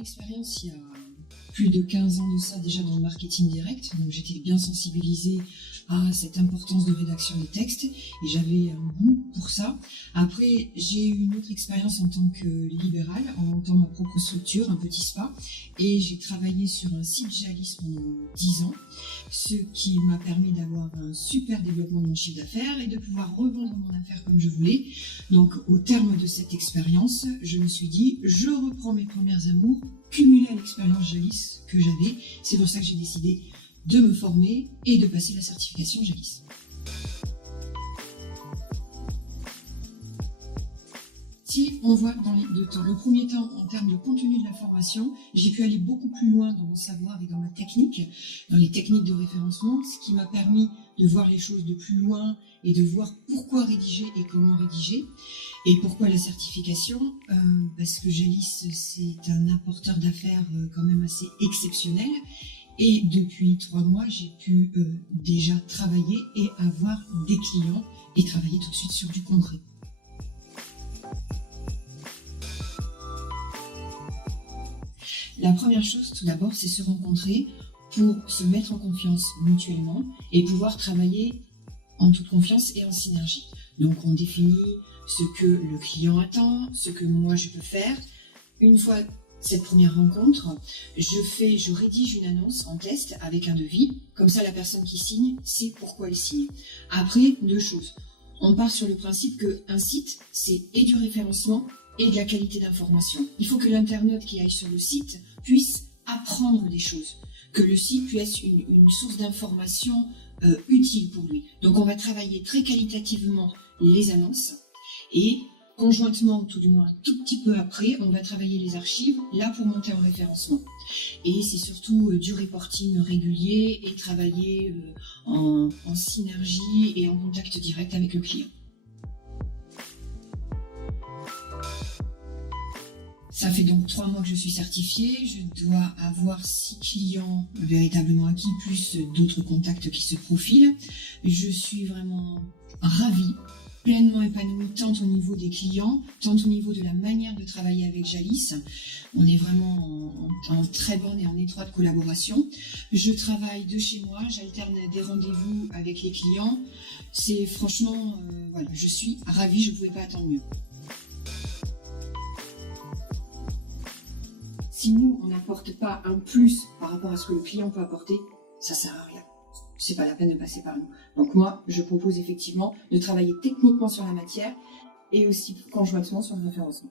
expérience il y a plus de 15 ans de ça déjà dans le marketing direct, donc j'étais bien sensibilisée à cette importance de rédaction des textes et j'avais un goût pour ça. Après, j'ai eu une autre expérience en tant que libérale, en montant ma propre structure, un petit spa, et j'ai travaillé sur un site Jalis pendant 10 ans, ce qui m'a permis d'avoir un super développement de mon chiffre d'affaires et de pouvoir revendre mon affaire comme je voulais. Donc au terme de cette expérience, je me suis dit, je reprends mes premières amours, cumulées à l'expérience Jalis que j'avais. C'est pour ça que j'ai décidé de me former et de passer la certification Jalis. Si on voit dans le premier temps, en termes de contenu de la formation, j'ai pu aller beaucoup plus loin dans mon savoir et dans ma technique, dans les techniques de référencement, ce qui m'a permis de voir les choses de plus loin et de voir pourquoi rédiger et comment rédiger. Et pourquoi la certification ? Parce que Jalis, c'est un apporteur d'affaires quand même assez exceptionnel. Et depuis 3 mois, j'ai pu déjà travailler et avoir des clients et travailler tout de suite sur du concret. La première chose, tout d'abord, c'est se rencontrer pour se mettre en confiance mutuellement et pouvoir travailler en toute confiance et en synergie. Donc, on définit ce que le client attend, ce que moi je peux faire. Une fois cette première rencontre, je rédige une annonce en test avec un devis. Comme ça, la personne qui signe sait pourquoi elle signe. Après, 2 choses. On part sur le principe qu'un site, c'est et du référencement et de la qualité d'information. Il faut que l'internaute qui aille sur le site puisse apprendre des choses, que le site puisse être une source d'information utile pour lui. Donc on va travailler très qualitativement les annonces et conjointement, tout du moins un tout petit peu après, on va travailler les archives, là pour monter en référencement. Et c'est surtout du reporting régulier et travailler en synergie et en contact direct avec le client. Ça fait donc 3 mois que je suis certifiée, je dois avoir 6 clients véritablement acquis, plus d'autres contacts qui se profilent. Je suis vraiment ravie, pleinement épanouie, tant au niveau des clients, tant au niveau de la manière de travailler avec Jalis. On est vraiment en très bonne et en étroite collaboration. Je travaille de chez moi, j'alterne des rendez-vous avec les clients. C'est franchement, voilà, je suis ravie, je ne pouvais pas attendre mieux. Si nous, on n'apporte pas un plus par rapport à ce que le client peut apporter, ça sert à rien. C'est pas la peine de passer par nous. Donc moi, je propose effectivement de travailler techniquement sur la matière et aussi conjointement sur le référencement.